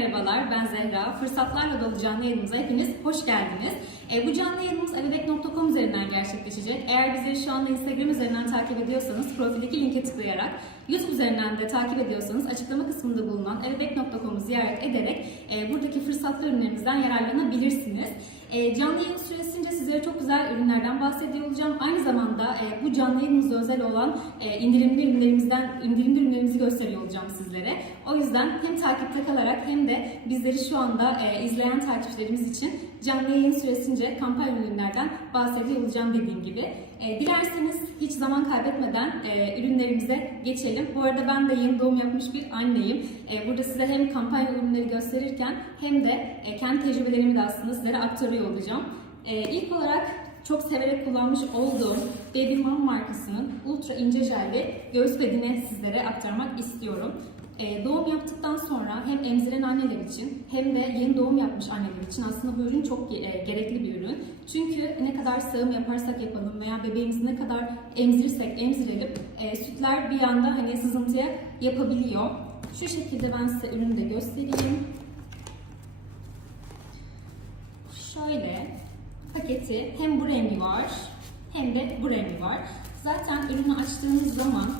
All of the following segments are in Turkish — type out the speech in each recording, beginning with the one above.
Merhabalar, ben Zehra. Fırsatlarla dolu canlı yayınımıza hepiniz hoş geldiniz. E, bu canlı yayınımız ebebek.com üzerinden gerçekleşecek. Eğer bizleri şu anda Instagram üzerinden takip ediyorsanız profildeki linke tıklayarak, YouTube üzerinden de takip ediyorsanız açıklama kısmında bulunan ebebek.com'u ziyaret ederek e, buradaki fırsatlı ürünlerimizden yararlanabilirsiniz. E, canlı yayın süresince sizlere çok güzel ürünlerden bahsediyor olacağım. Aynı zamanda e, bu canlı yayınımızda özel olan e, indirimli ürünlerimizden indirimli ürünlerimizi gösteriyor olacağım sizlere. O yüzden hem takipte kalarak hem de bizleri şu anda e, izleyen takipçilerimiz için canlı yayın süresince kampanya ürünlerden bahsediyor olacağım dediğim gibi. E, dilerseniz hiç zaman kaybetmeden e, ürünlerimize geçelim. Bu arada ben de yeni doğum yapmış bir anneyim. E, burada size hem kampanya ürünleri gösterirken hem de e, kendi tecrübelerimi de aslında sizlere aktarıyor olacağım. E, ilk olarak çok severek kullanmış olduğum Baby Mom markasının ultra ince jelli göğüs bedini sizlere aktarmak istiyorum. Ee, doğum yaptıktan sonra hem emziren anneler için hem de yeni doğum yapmış anneler için aslında bu ürün çok e, gerekli bir ürün. Çünkü ne kadar sağım yaparsak yapalım veya bebeğimizi ne kadar emzirirsek emzirelim e, sütler bir anda hani sızıntıya yapabiliyor. Şu şekilde ben size ürünü de göstereyim. Şöyle paketi hem bu rengi var hem de bu rengi var. Zaten ürünü açtığınız zaman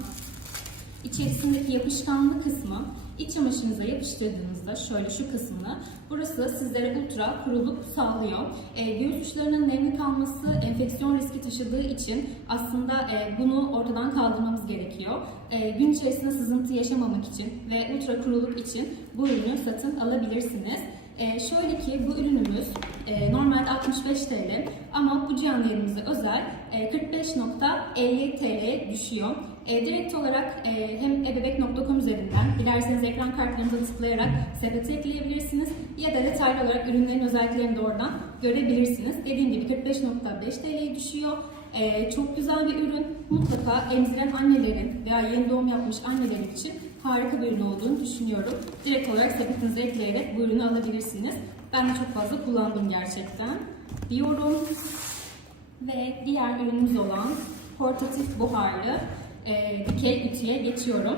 içerisindeki yapışkanlı kısmı iç çamaşırınıza yapıştırdığınızda şöyle şu kısmını burası sizlere ultra kuruluk sağlıyor. E, göğüs uçlarının nemli kalması enfeksiyon riski taşıdığı için aslında e, bunu ortadan kaldırmamız gerekiyor. E, gün içerisinde sızıntı yaşamamak için ve ultra kuruluk için bu ürünü satın alabilirsiniz. E, şöyle ki bu ürünümüz e, normalde 65 TL ama bu canlı yayınımıza özel e, 45.50 TL'ye düşüyor. E, direkt olarak e, hem ebebek.com üzerinden dilerseniz ekran kartlarınıza tıklayarak sepete ekleyebilirsiniz ya da detaylı olarak ürünlerin özelliklerini de oradan görebilirsiniz. Dediğim gibi 45.5 TL'ye düşüyor. E, çok güzel bir ürün. Mutlaka emziren annelerin veya yeni doğum yapmış annelerin için harika bir ürün olduğunu düşünüyorum. Direkt olarak sepetinize ekleyerek bu ürünü alabilirsiniz. Ben de çok fazla kullandım gerçekten diyorum. Ve diğer ürünümüz olan portatif buharlı e, dikey ütüye geçiyorum.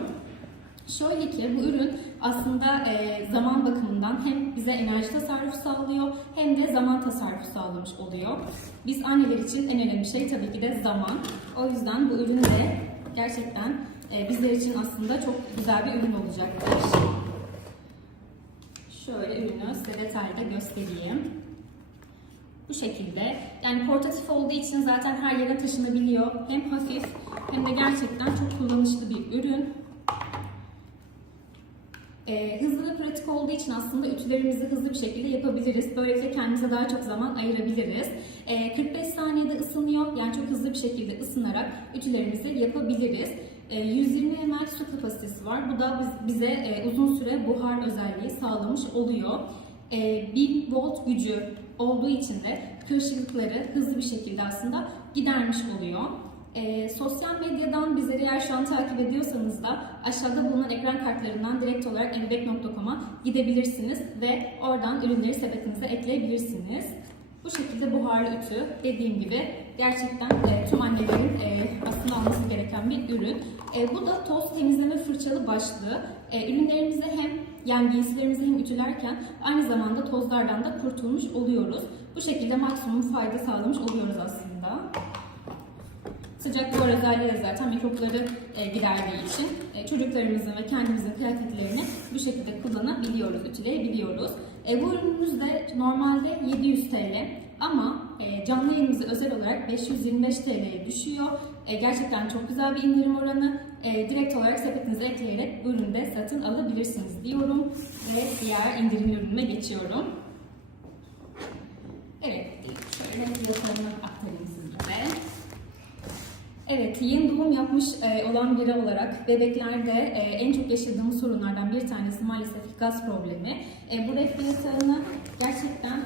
Şöyle ki bu ürün aslında e, zaman bakımından hem bize enerji tasarrufu sağlıyor hem de zaman tasarrufu sağlamış oluyor. Biz anneler için en önemli şey tabii ki de zaman. O yüzden bu ürün de gerçekten e, bizler için aslında çok güzel bir ürün olacaktır. Şöyle ürünü size detaylı göstereyim. Bu şekilde. Yani portatif olduğu için zaten her yere taşınabiliyor. Hem hafif hem de gerçekten çok kullanışlı bir ürün. Ee, hızlı ve pratik olduğu için aslında ütülerimizi hızlı bir şekilde yapabiliriz. Böylelikle kendimize daha çok zaman ayırabiliriz. Ee, 45 saniyede ısınıyor. Yani çok hızlı bir şekilde ısınarak ütülerimizi yapabiliriz. Ee, 120 ml su kapasitesi var. Bu da biz, bize e, uzun süre buhar özelliği sağlamış oluyor. Ee, 1000 volt gücü olduğu için de kırışıklıkları hızlı bir şekilde aslında gidermiş oluyor. Ee, sosyal medyadan bizleri eğer şu an takip ediyorsanız da aşağıda bulunan ekran kartlarından direkt olarak ebebek.com'a gidebilirsiniz ve oradan ürünleri sepetinize ekleyebilirsiniz. Bu şekilde buharlı ütü dediğim gibi gerçekten e, tüm annelerin e, aslında alması gereken bir ürün. E, bu da toz temizleme fırçalı başlığı. E, ürünlerimizi hem yani giysilerimizi hem ütülerken aynı zamanda tozlardan da kurtulmuş oluyoruz. Bu şekilde maksimum fayda sağlamış oluyoruz aslında. Sıcak de zaten mikropları e, giderdiği için e, çocuklarımızın ve kendimizin kıyafetlerini bu şekilde kullanabiliyoruz, ütüleyebiliyoruz. E, bu ürünümüz de normalde 700 TL ama e, canlı yayınımıza özel olarak 525 TL'ye düşüyor. E, gerçekten çok güzel bir indirim oranı. E, direkt olarak sepetinize ekleyerek bu ürünü de satın alabilirsiniz diyorum ve diğer indirimli ürünüme geçiyorum. Evet, şöyle fiyatlarını aktarayım sizlere. Evet, yeni doğum yapmış e, olan biri olarak bebeklerde e, en çok yaşadığımız sorunlardan bir tanesi maalesef gaz problemi. E, bu ref fiyatlarını gerçekten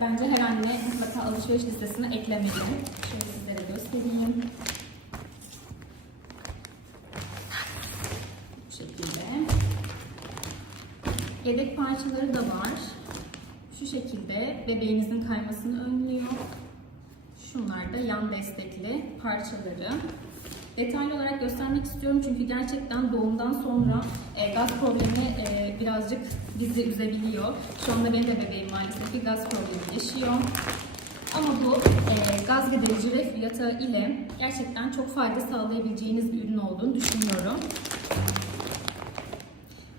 bence her anne mutlaka alışveriş listesine eklemeli. Şöyle sizlere göstereyim. Bu şekilde. Yedek parçaları da var. Şu şekilde bebeğinizin kaymasını önlüyor. Şunlar da yan destekli parçaları. Detaylı olarak göstermek istiyorum çünkü gerçekten doğumdan sonra e, gaz problemi e, birazcık bizi üzebiliyor. Şu anda benim de bebeğim maalesef ki gaz problemi yaşıyor. Ama bu e, gaz giderici ref yatağı ile gerçekten çok fayda sağlayabileceğiniz bir ürün olduğunu düşünüyorum.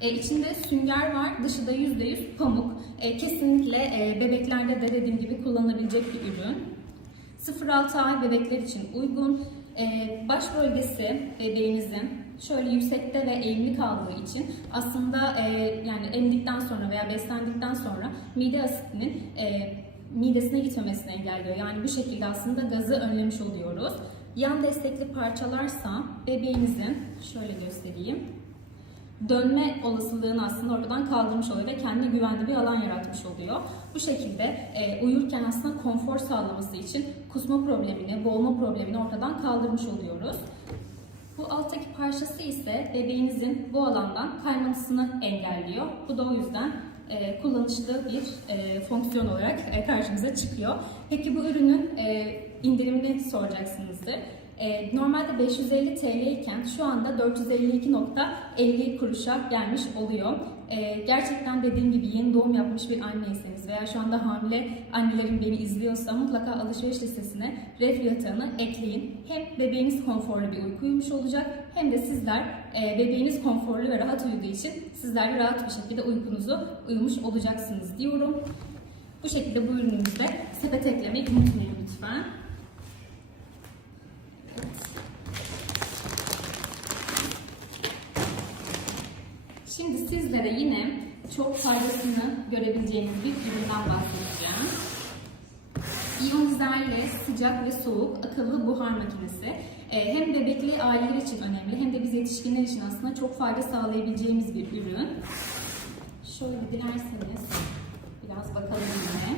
E, içinde sünger var, dışı da %100 pamuk. E, kesinlikle e, bebeklerde de dediğim gibi kullanılabilecek bir ürün. 0-6 ay bebekler için uygun. E, baş bölgesi bebeğinizin şöyle yüksekte ve eğimli kaldığı için aslında e, yani emdikten sonra veya beslendikten sonra mide asitinin e, midesine gitmemesini engelliyor. Yani bu şekilde aslında gazı önlemiş oluyoruz. Yan destekli parçalarsa bebeğinizin şöyle göstereyim dönme olasılığını aslında ortadan kaldırmış oluyor ve kendine güvenli bir alan yaratmış oluyor. Bu şekilde e, uyurken aslında konfor sağlaması için kusma problemini, boğulma problemini ortadan kaldırmış oluyoruz. Bu alttaki parçası ise bebeğinizin bu alandan kaymasını engelliyor. Bu da o yüzden e, kullanışlı bir e, fonksiyon olarak e, karşımıza çıkıyor. Peki bu ürünün e, indirimini soracaksınızdır. E, normalde 550 TL iken şu anda 452.50 kuruşa gelmiş oluyor. E, gerçekten dediğim gibi yeni doğum yapmış bir anneyseniz veya şu anda hamile annelerin beni izliyorsa mutlaka alışveriş listesine ref yatağını ekleyin. Hem bebeğiniz konforlu bir uyku uyumuş olacak hem de sizler e, bebeğiniz konforlu ve rahat uyuduğu için sizler de rahat bir şekilde uykunuzu uyumuş olacaksınız diyorum. Bu şekilde bu ürünümüzde sepet eklemeyi unutmayın lütfen. Şimdi sizlere yine çok faydasını görebileceğiniz bir üründen bahsedeceğim. İyonizerle sıcak ve soğuk akıllı buhar makinesi. Ee, hem bebekli aileler için önemli hem de biz yetişkinler için aslında çok fayda sağlayabileceğimiz bir ürün. Şöyle dilerseniz biraz bakalım yine.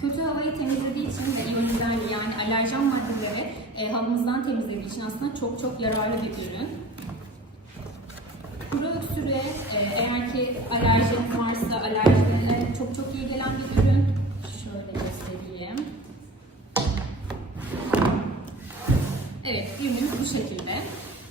Kötü havayı temizlediği için ve iyonizerli yani alerjen maddeleri e, havamızdan temizlediği için aslında çok çok yararlı bir ürün. Kuru öksürüğe e, eğer ki alerjiniz varsa alerjilere çok çok iyi gelen bir ürün. Şöyle göstereyim. Evet, ürünümüz bu şekilde.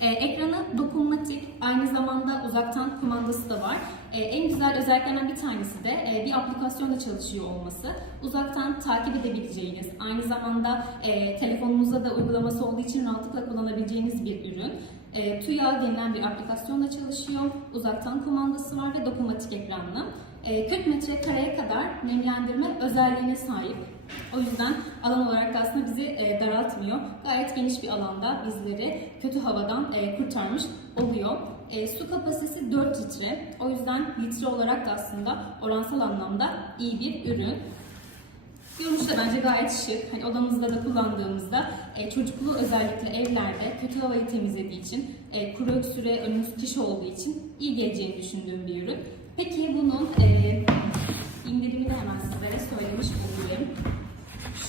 Ee, ekranı dokunmatik, aynı zamanda uzaktan kumandası da var. Ee, en güzel özelliklerinden bir tanesi de e, bir aplikasyonla çalışıyor olması. Uzaktan takip edebileceğiniz, aynı zamanda e, telefonunuzda da uygulaması olduğu için rahatlıkla kullanabileceğiniz bir ürün. E, TÜYA denilen bir aplikasyonla çalışıyor. Uzaktan kumandası var ve dokunmatik ekranlı. E, 40 metrekareye kadar nemlendirme özelliğine sahip. O yüzden alan olarak da aslında bizi e, daraltmıyor. Gayet geniş bir alanda bizleri kötü havadan e, kurtarmış oluyor. E, su kapasitesi 4 litre. O yüzden litre olarak da aslında oransal anlamda iyi bir ürün. Görünüş de bence gayet şık. Hani odamızda da kullandığımızda e, çocuklu özellikle evlerde kötü havayı temizlediği için, e, kuru öksüre önümüz kış olduğu için iyi geleceğini düşündüğüm bir ürün. Peki bunun e, indirimini hemen sizlere söylemiş olayım.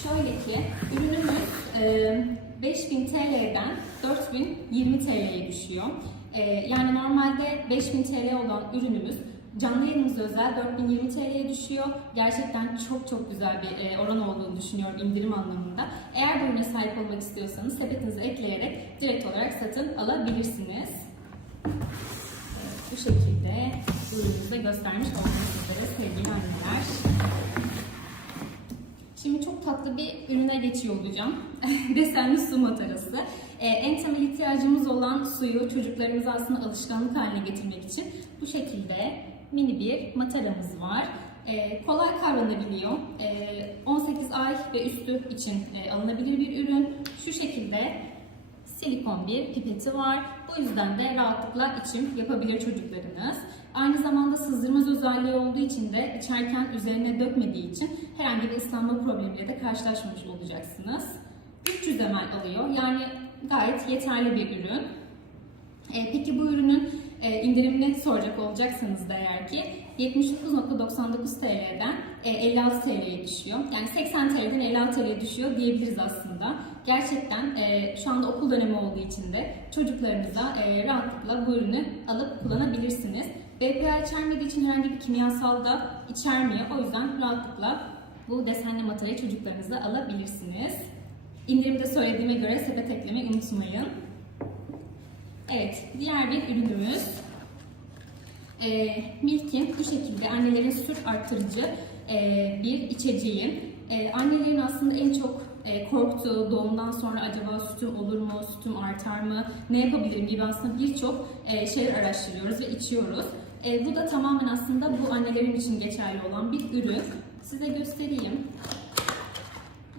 Şöyle ki ürünümüz e, 5000 TL'den 4020 TL'ye düşüyor. E, yani normalde 5000 TL olan ürünümüz Canlı yayınımız özel 4020 TL'ye düşüyor. Gerçekten çok çok güzel bir e, oran olduğunu düşünüyorum indirim anlamında. Eğer bu sahip olmak istiyorsanız sepetinize ekleyerek direkt olarak satın alabilirsiniz. Bu şekilde ürünümüzü de göstermiş oldum sizlere sevgili anneler. Şimdi çok tatlı bir ürüne geçiyor olacağım. Desenli su matarası. Ee, en temel ihtiyacımız olan suyu çocuklarımıza aslında alışkanlık haline getirmek için bu şekilde mini bir mataramız var. Ee, kolay kavranabiliyor. Ee, 18 ay ve üstü için e, alınabilir bir ürün. Şu şekilde silikon bir pipeti var. Bu yüzden de rahatlıkla içim yapabilir çocuklarınız. Aynı zamanda sızdırmaz özelliği olduğu için de içerken üzerine dökmediği için herhangi bir ıslanma problemiyle de karşılaşmamış olacaksınız. 300 ml alıyor. Yani gayet yeterli bir ürün. E, peki bu ürünün e, indirimini soracak olacaksanız da eğer ki 79.99 TL'den e, 56 TL'ye düşüyor. Yani 80 TL'den 56 TL'ye düşüyor diyebiliriz aslında. Gerçekten e, şu anda okul dönemi olduğu için de çocuklarınıza e, rahatlıkla bu ürünü alıp kullanabilirsiniz. BPA içermediği için herhangi bir kimyasal da içermiyor. O yüzden rahatlıkla bu desenli materyali çocuklarınıza alabilirsiniz. İndirimde söylediğime göre sepet eklemeyi unutmayın. Evet, diğer bir ürünümüz. E, Milk'in bu şekilde annelerin süt arttırıcı e, bir içeceği. E, annelerin aslında en çok e, korktuğu doğumdan sonra acaba sütüm olur mu, sütüm artar mı, ne yapabilirim gibi aslında birçok e, şeyler araştırıyoruz ve içiyoruz. E, bu da tamamen aslında bu annelerin için geçerli olan bir ürün. Size göstereyim.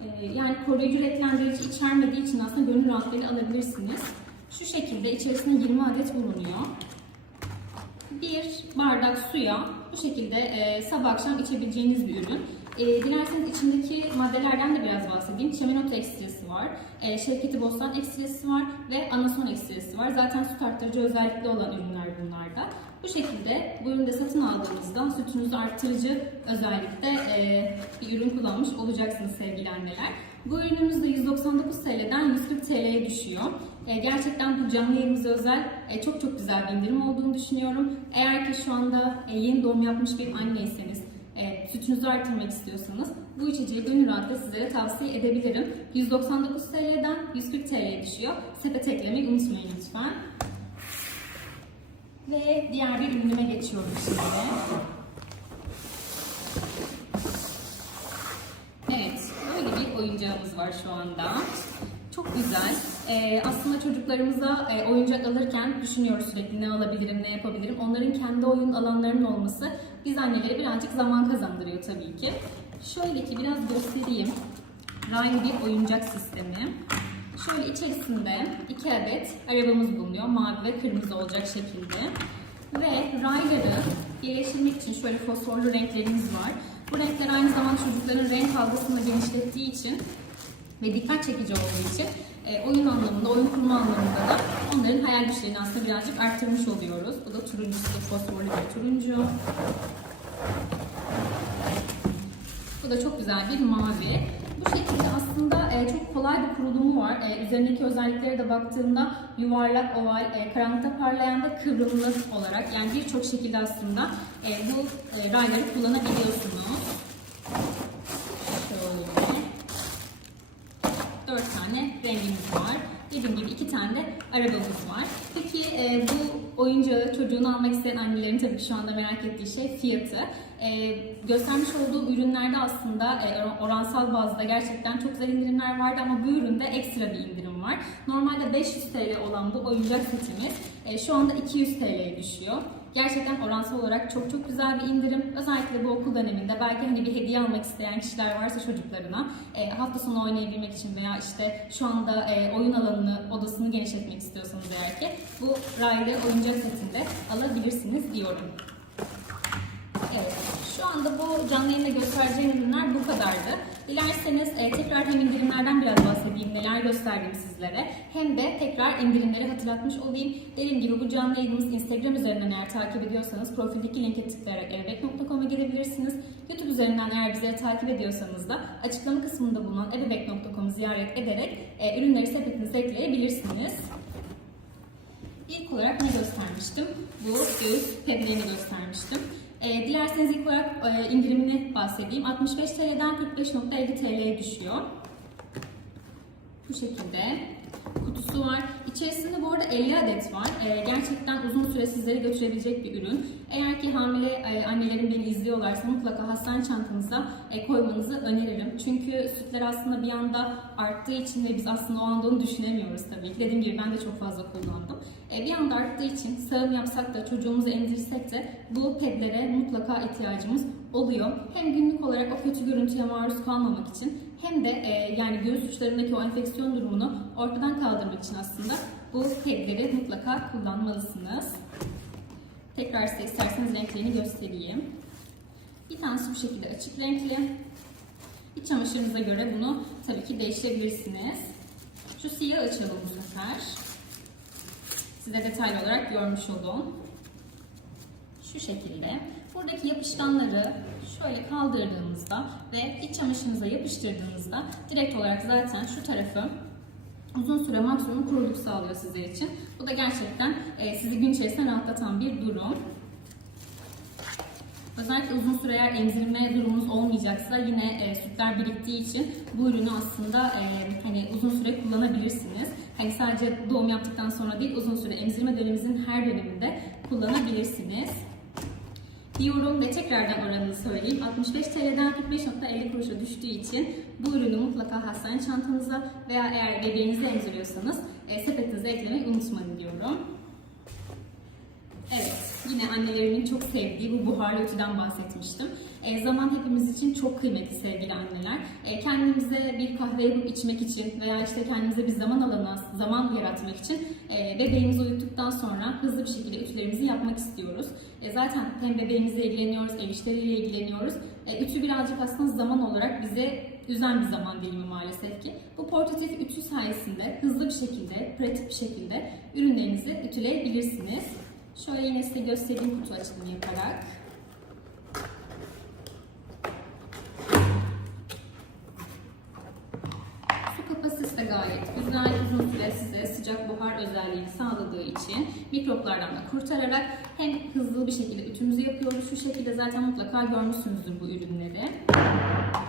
E, yani koruyucu renklendirici içermediği için aslında gönül rahatlığıyla alabilirsiniz. Şu şekilde içerisinde 20 adet bulunuyor. Bir bardak suya bu şekilde e, sabah akşam içebileceğiniz bir ürün. E, dilerseniz içindeki maddelerden de biraz bahsedeyim. Çemenot ekstresi var, e, Şevketi Bostan ekstresi var ve anason ekstresi var. Zaten süt arttırıcı özellikle olan ürünler bunlarda. Bu şekilde bu ürünü de satın aldığınızda sütünüzü arttırıcı özellikle e, bir ürün kullanmış olacaksınız sevgili anneler. Bu ürünümüz de 199 TL'den 140 TL'ye düşüyor. E, gerçekten bu canlı yayınımıza özel e, çok çok güzel bir indirim olduğunu düşünüyorum. Eğer ki şu anda e, yeni doğum yapmış bir anneyseniz, sütünüzü artırmak istiyorsanız bu içeceği gönül rahatlıkla sizlere tavsiye edebilirim. 199 TL'den 140 TL'ye düşüyor. Sepet eklemeyi unutmayın lütfen. Ve diğer bir ürünüme geçiyorum şimdi. Evet, böyle bir oyuncağımız var şu anda. Çok güzel. Ee, aslında çocuklarımıza e, oyuncak alırken düşünüyoruz sürekli ne alabilirim, ne yapabilirim. Onların kendi oyun alanlarının olması biz annelere birazcık zaman kazandırıyor tabii ki. Şöyle ki biraz göstereyim. Raylı bir oyuncak sistemi. Şöyle içerisinde iki adet arabamız bulunuyor. Mavi ve kırmızı olacak şekilde. Ve rayları birleştirmek için şöyle fosforlu renklerimiz var. Bu renkler aynı zamanda çocukların renk algısını genişlettiği için ve dikkat çekici olduğu için e, oyun anlamında, oyun kurma anlamında da onların hayal güçlerini aslında birazcık arttırmış oluyoruz. Bu da turuncusu, fosforlu bir turuncu. Bu da çok güzel bir mavi. Bu şekilde aslında e, çok kolay bir kurulumu var. E, üzerindeki özelliklere de baktığımda yuvarlak, oval, e, karanlıkta parlayan da kıvrımlı olarak yani birçok şekilde aslında e, bu e, rayları kullanabiliyorsunuz. Şöyle. Dört tane rengimiz var. Tane de arabamız var. Peki e, bu oyuncağı çocuğunu almak isteyen annelerin tabii şu anda merak ettiği şey fiyatı. E, göstermiş olduğum ürünlerde aslında e, oransal bazda gerçekten çok güzel indirimler vardı ama bu üründe ekstra bir indirim var. Normalde 500 TL olan bu oyuncak setimiz e, şu anda 200 TL'ye düşüyor. Gerçekten oransal olarak çok çok güzel bir indirim. Özellikle bu okul döneminde belki hani bir hediye almak isteyen kişiler varsa çocuklarına e, hafta sonu oynayabilmek için veya işte şu anda e, oyun alanını, odasını genişletmek istiyorsanız eğer ki bu raylı oyuncak setinde alabilirsiniz diyorum. Evet, anda bu canlı yayında göstereceğim ürünler bu kadardı. Dilerseniz e, tekrar hem indirimlerden biraz bahsedeyim, neler gösterdim sizlere. Hem de tekrar indirimleri hatırlatmış olayım. Dediğim gibi bu canlı yayınımız Instagram üzerinden eğer takip ediyorsanız profildeki linke tıklayarak ebebek.com'a gelebilirsiniz. YouTube üzerinden eğer bizleri takip ediyorsanız da açıklama kısmında bulunan ebebek.com'u ziyaret ederek e, ürünleri sepetinize ekleyebilirsiniz. İlk olarak ne göstermiştim? Bu göğüs pedlerini göstermiştim. E, dilerseniz ilk olarak e, indirimini bahsedeyim. 65 TL'den 45.50 TL'ye düşüyor. Bu şekilde kutusu var. İçerisinde bu arada 50 adet var. E, gerçekten uzun süre sizleri götürebilecek bir ürün. Eğer ki hamile e, annelerin beni izliyorlarsa mutlaka hastane çantanıza e, koymanızı öneririm. Çünkü sütler aslında bir anda arttığı için ve biz aslında o anda onu düşünemiyoruz tabii ki. Dediğim gibi ben de çok fazla kullandım. E, bir anda arttığı için sağım yapsak da çocuğumuzu emzirsek de bu pedlere mutlaka ihtiyacımız oluyor. Hem günlük olarak o kötü görüntüye maruz kalmamak için hem de e, yani göğüs uçlarındaki o enfeksiyon durumunu ortadan kaldırmak için aslında bu pedleri mutlaka kullanmalısınız. Tekrar size isterseniz renklerini göstereyim. Bir tanesi bu şekilde açık renkli. İç çamaşırınıza göre bunu tabii ki değiştirebilirsiniz. Şu siyah açalım bu sefer. Size detaylı olarak görmüş olun. Şu şekilde. Buradaki yapışkanları şöyle kaldırdığımızda ve iç çamaşırınıza yapıştırdığınızda direkt olarak zaten şu tarafı uzun süre maksimum kuruluk sağlıyor sizler için. Bu da gerçekten e, sizi gün içerisinde rahatlatan bir durum. Özellikle uzun süre eğer emzirme durumunuz olmayacaksa yine e, sütler biriktiği için bu ürünü aslında e, hani uzun süre kullanabilirsiniz. Hani sadece doğum yaptıktan sonra değil uzun süre emzirme döneminizin her döneminde kullanabilirsiniz diyorum ve tekrardan oranını söyleyeyim. 65 TL'den 45.50 kuruşa düştüğü için bu ürünü mutlaka hastane çantanıza veya eğer bebeğinizi emziriyorsanız e, sepetinize eklemeyi unutmayın diyorum. Yine annelerimin çok sevdiği bu buharlı ütüden bahsetmiştim. E, zaman hepimiz için çok kıymetli sevgili anneler. E, kendimize bir kahve yapıp içmek için veya işte kendimize bir zaman alanı, zaman yaratmak için e, bebeğimizi uyuttuktan sonra hızlı bir şekilde ütülerimizi yapmak istiyoruz. E, zaten hem bebeğimizle ilgileniyoruz, ev işleriyle ilgileniyoruz. E, ütü birazcık aslında zaman olarak bize üzen bir zaman dilimi maalesef ki. Bu portatif ütü sayesinde hızlı bir şekilde, pratik bir şekilde ürünlerinizi ütüleyebilirsiniz. Şöyle yine size göstereyim kutu açılımı yaparak. Su kapasitesi de gayet güzel, uzun süre size sıcak buhar özelliğini sağladığı için mikroplardan da kurtararak hem hızlı bir şekilde ütümüzü yapıyoruz. Şu şekilde zaten mutlaka görmüşsünüzdür bu ürünleri.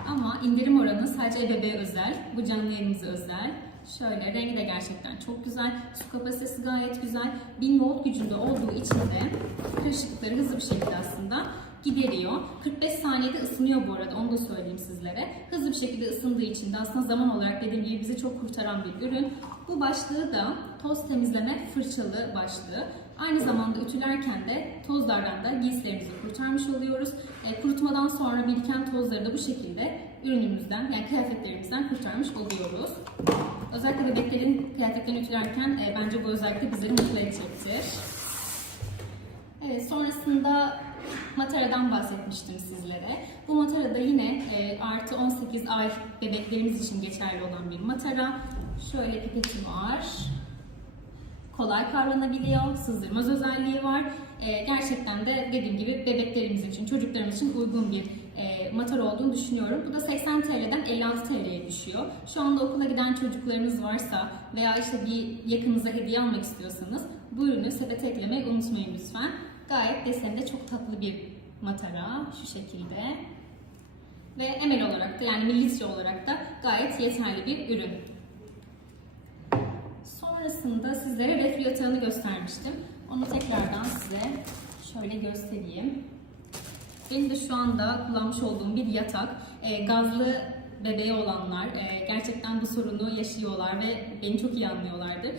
Ama indirim oranı sadece bebeğe özel, bu canlı yayınımıza özel. Şöyle rengi de gerçekten çok güzel. Su kapasitesi gayet güzel. 1000 volt gücünde olduğu için de kırışıklıkları hızlı bir şekilde aslında gideriyor. 45 saniyede ısınıyor bu arada onu da söyleyeyim sizlere. Hızlı bir şekilde ısındığı için de aslında zaman olarak dediğim gibi bizi çok kurtaran bir ürün. Bu başlığı da toz temizleme fırçalı başlığı. Aynı zamanda ütülerken de tozlardan da giysilerimizi kurtarmış oluyoruz. E, kurutmadan sonra biriken tozları da bu şekilde ürünümüzden yani kıyafetlerimizden kurtarmış oluyoruz. Özellikle bebeklerin kıyafetlerini ütülerken e, bence bu özellikle bizleri mutlu edecektir. Evet, sonrasında Matara'dan bahsetmiştim sizlere. Bu Matara da yine e, artı 18 ay bebeklerimiz için geçerli olan bir Matara. Şöyle pipeti var. Kolay kavranabiliyor, sızdırmaz özelliği var. E, gerçekten de dediğim gibi bebeklerimiz için, çocuklarımız için uygun bir e, Matara olduğunu düşünüyorum. Bu da 80 TL'den 56 TL'ye düşüyor. Şu anda okula giden çocuklarınız varsa veya işte bir yakınıza hediye almak istiyorsanız bu ürünü sepete eklemeyi unutmayın lütfen. Gayet deseni de çok tatlı bir matara şu şekilde. Ve emel olarak da yani mililitre olarak da gayet yeterli bir ürün. Sonrasında sizlere reflü yatağını göstermiştim. Onu tekrardan size şöyle göstereyim. Benim de şu anda kullanmış olduğum bir yatak. E, gazlı bebeği olanlar e, gerçekten bu sorunu yaşıyorlar ve beni çok iyi anlıyorlardır.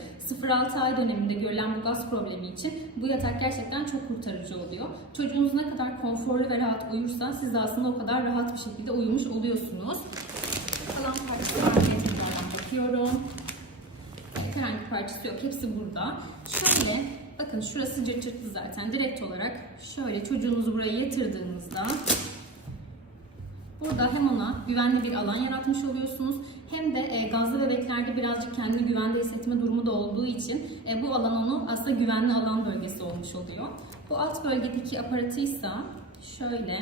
0-6 ay döneminde görülen bu gaz problemi için bu yatak gerçekten çok kurtarıcı oluyor. Çocuğunuz ne kadar konforlu ve rahat uyursa siz de aslında o kadar rahat bir şekilde uyumuş oluyorsunuz. Kalan parçalarına bakıyorum. Evet, herhangi parçası yok. Hepsi burada. Şöyle bakın şurası cırt cırtlı zaten. Direkt olarak şöyle çocuğunuzu buraya yatırdığınızda Burada hem ona güvenli bir alan yaratmış oluyorsunuz hem de e, gazlı bebeklerde birazcık kendini güvende hissetme durumu da olduğu için e, bu alan onun aslında güvenli alan bölgesi olmuş oluyor. Bu alt bölgedeki aparatıysa şöyle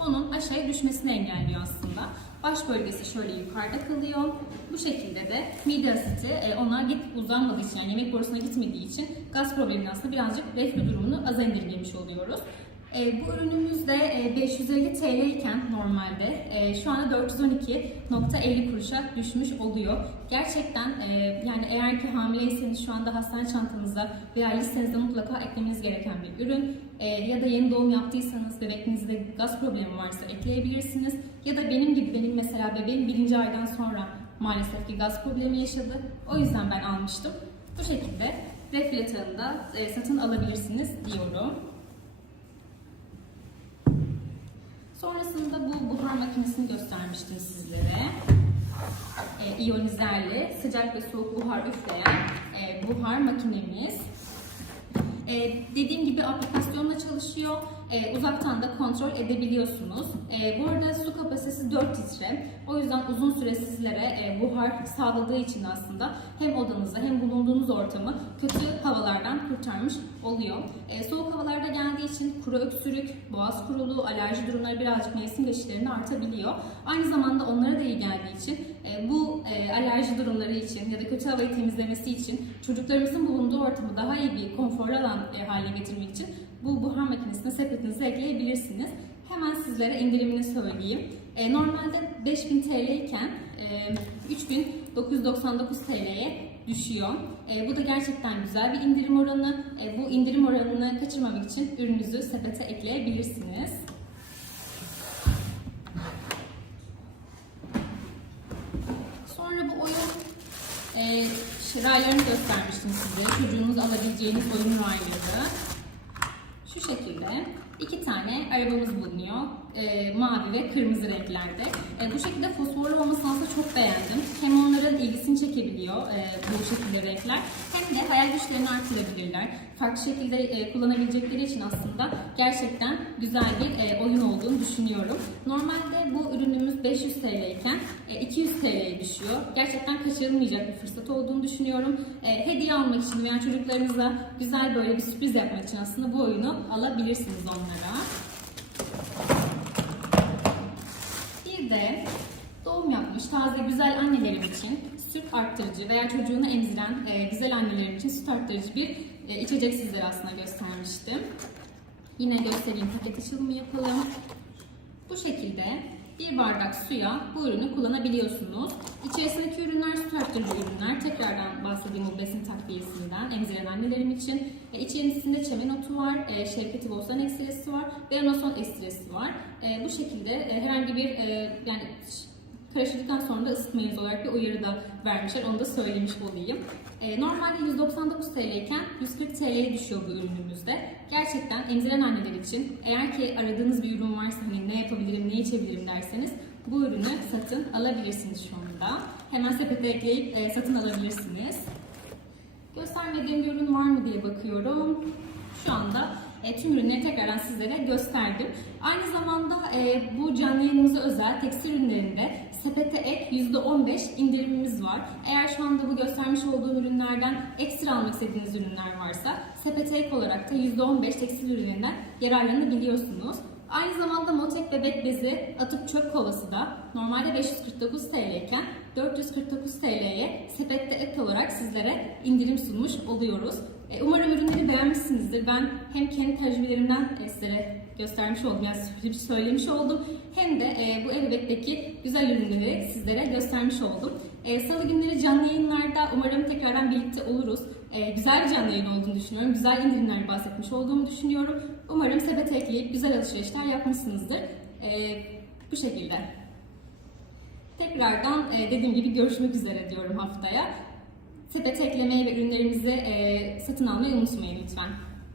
onun aşağıya düşmesini engelliyor aslında. Baş bölgesi şöyle yukarıda kalıyor. Bu şekilde de mide asiti e, ona git uzanmadığı için yani yemek borusuna gitmediği için gaz problemini aslında birazcık reflü durumunu az indirgemiş oluyoruz. E, bu ürünümüz de e, 550 TL iken normalde e, şu anda 412.50 kuruşa düşmüş oluyor. Gerçekten e, yani eğer ki hamileyseniz şu anda hastane çantanıza veya listenizde mutlaka eklemeniz gereken bir ürün. E, ya da yeni doğum yaptıysanız bebeğinizde gaz problemi varsa ekleyebilirsiniz. Ya da benim gibi benim mesela bebeğim birinci aydan sonra maalesef ki gaz problemi yaşadı. O yüzden ben almıştım. Bu şekilde reflatörünü da e, satın alabilirsiniz diyorum. Sonrasında bu buhar makinesini göstermiştim sizlere. E, iyonizerli, sıcak ve soğuk buhar üfleyen e, buhar makinemiz. E, dediğim gibi aplikasyonla çalışıyor. E, uzaktan da kontrol edebiliyorsunuz. E, bu arada su kapasitesi 4 litre. O yüzden uzun süre sizlere e, buhar sağladığı için aslında hem odanızı hem bulunduğunuz ortamı kötü havalardan kurtarmış oluyor. E, soğuk havalarda geldiği için kuru öksürük, boğaz kuruluğu, alerji durumları birazcık mevsim geçişlerinde artabiliyor. Aynı zamanda onlara da iyi geldiği için e, bu e, alerji durumları için ya da kötü havayı temizlemesi için çocuklarımızın bulunduğu ortamı daha iyi bir konforlu alan e, haline getirmek için bu buhar makinesine sepetinize ekleyebilirsiniz. Hemen sizlere indirimini söyleyeyim. E, normalde 5000 TL iken e, 3999 TL'ye düşüyor. E, bu da gerçekten güzel bir indirim oranı. E, bu indirim oranını kaçırmamak için ürününüzü sepete ekleyebilirsiniz. Sonra bu oyun e, raylarını göstermiştim size. Çocuğunuz alabileceğiniz oyun rayları. Şu şekilde iki tane arabamız bulunuyor. E, mavi ve kırmızı renklerde. E, bu şekilde fosforlu olmasını aslında çok beğendim. Hem onların ilgisini çekebiliyor e, bu şekilde renkler. Hem de hayal güçlerini artırabilirler. Farklı şekilde e, kullanabilecekleri için aslında gerçekten güzel bir e, oyun olduğunu düşünüyorum. Normalde bu ürünümüz 500 TL iken e, 200 TL'ye düşüyor. Gerçekten kaçırılmayacak bir fırsat olduğunu düşünüyorum. E, hediye almak için veya çocuklarınıza güzel böyle bir sürpriz yapmak için aslında bu oyunu alabilirsiniz onlara. De doğum yapmış taze güzel annelerim için süt arttırıcı veya çocuğunu emziren e, güzel annelerim için süt arttırıcı bir e, içecek sizlere aslında göstermiştim. Yine göstereyim paket açılımı yapalım. Bu şekilde bir bardak suya bu ürünü kullanabiliyorsunuz. İçerisindeki ürünler süt arttırıcı ürünler. Tekrardan bahsedeyim bu besin takviyesinden emziren annelerim için. E, içerisinde çemen otu var, e, şevketi bostan ekstresi var ve anason ekstresi var. E, bu şekilde e, herhangi bir e, yani Karıştırdıktan sonra da ısıtmayınız olarak bir uyarı da vermişler. Onu da söylemiş olayım. Ee, normalde 199 TL iken 140 TL'ye düşüyor bu ürünümüzde. Gerçekten emziren anneler için eğer ki aradığınız bir ürün varsa hani ne yapabilirim, ne içebilirim derseniz bu ürünü satın alabilirsiniz şu anda. Hemen sepete ekleyip e, satın alabilirsiniz. Göstermediğim bir ürün var mı diye bakıyorum. Şu anda e, tüm ürünleri tekrardan sizlere gösterdim. Aynı zamanda e, bu canlı yayınımıza özel tekstil ürünlerinde sepete ek %15 indirimimiz var. Eğer şu anda bu göstermiş olduğum ürünlerden ekstra almak istediğiniz ürünler varsa sepete ek olarak da %15 tekstil ürünlerinden yararlanabiliyorsunuz. Aynı zamanda Motek bebek bezi atıp çöp kovası da normalde 549 TL iken 449 TL'ye sepette ek olarak sizlere indirim sunmuş oluyoruz. E, Umarım ürünleri beğenmişsinizdir. Ben hem kendi tecrübelerimden e, sizlere göstermiş oldum, yani söylemiş oldum. Hem de e, bu Elbet'teki güzel ürünleri sizlere göstermiş oldum. Salı günleri canlı yayınlarda umarım tekrardan birlikte oluruz. Güzel bir canlı yayın olduğunu düşünüyorum. Güzel indirimler bahsetmiş olduğumu düşünüyorum. Umarım sepete ekleyip güzel alışverişler yapmışsınızdır. E, Bu şekilde. Tekrardan e, dediğim gibi görüşmek üzere diyorum haftaya. Sepete eklemeyi ve ürünlerimizi e, satın almayı unutmayın lütfen.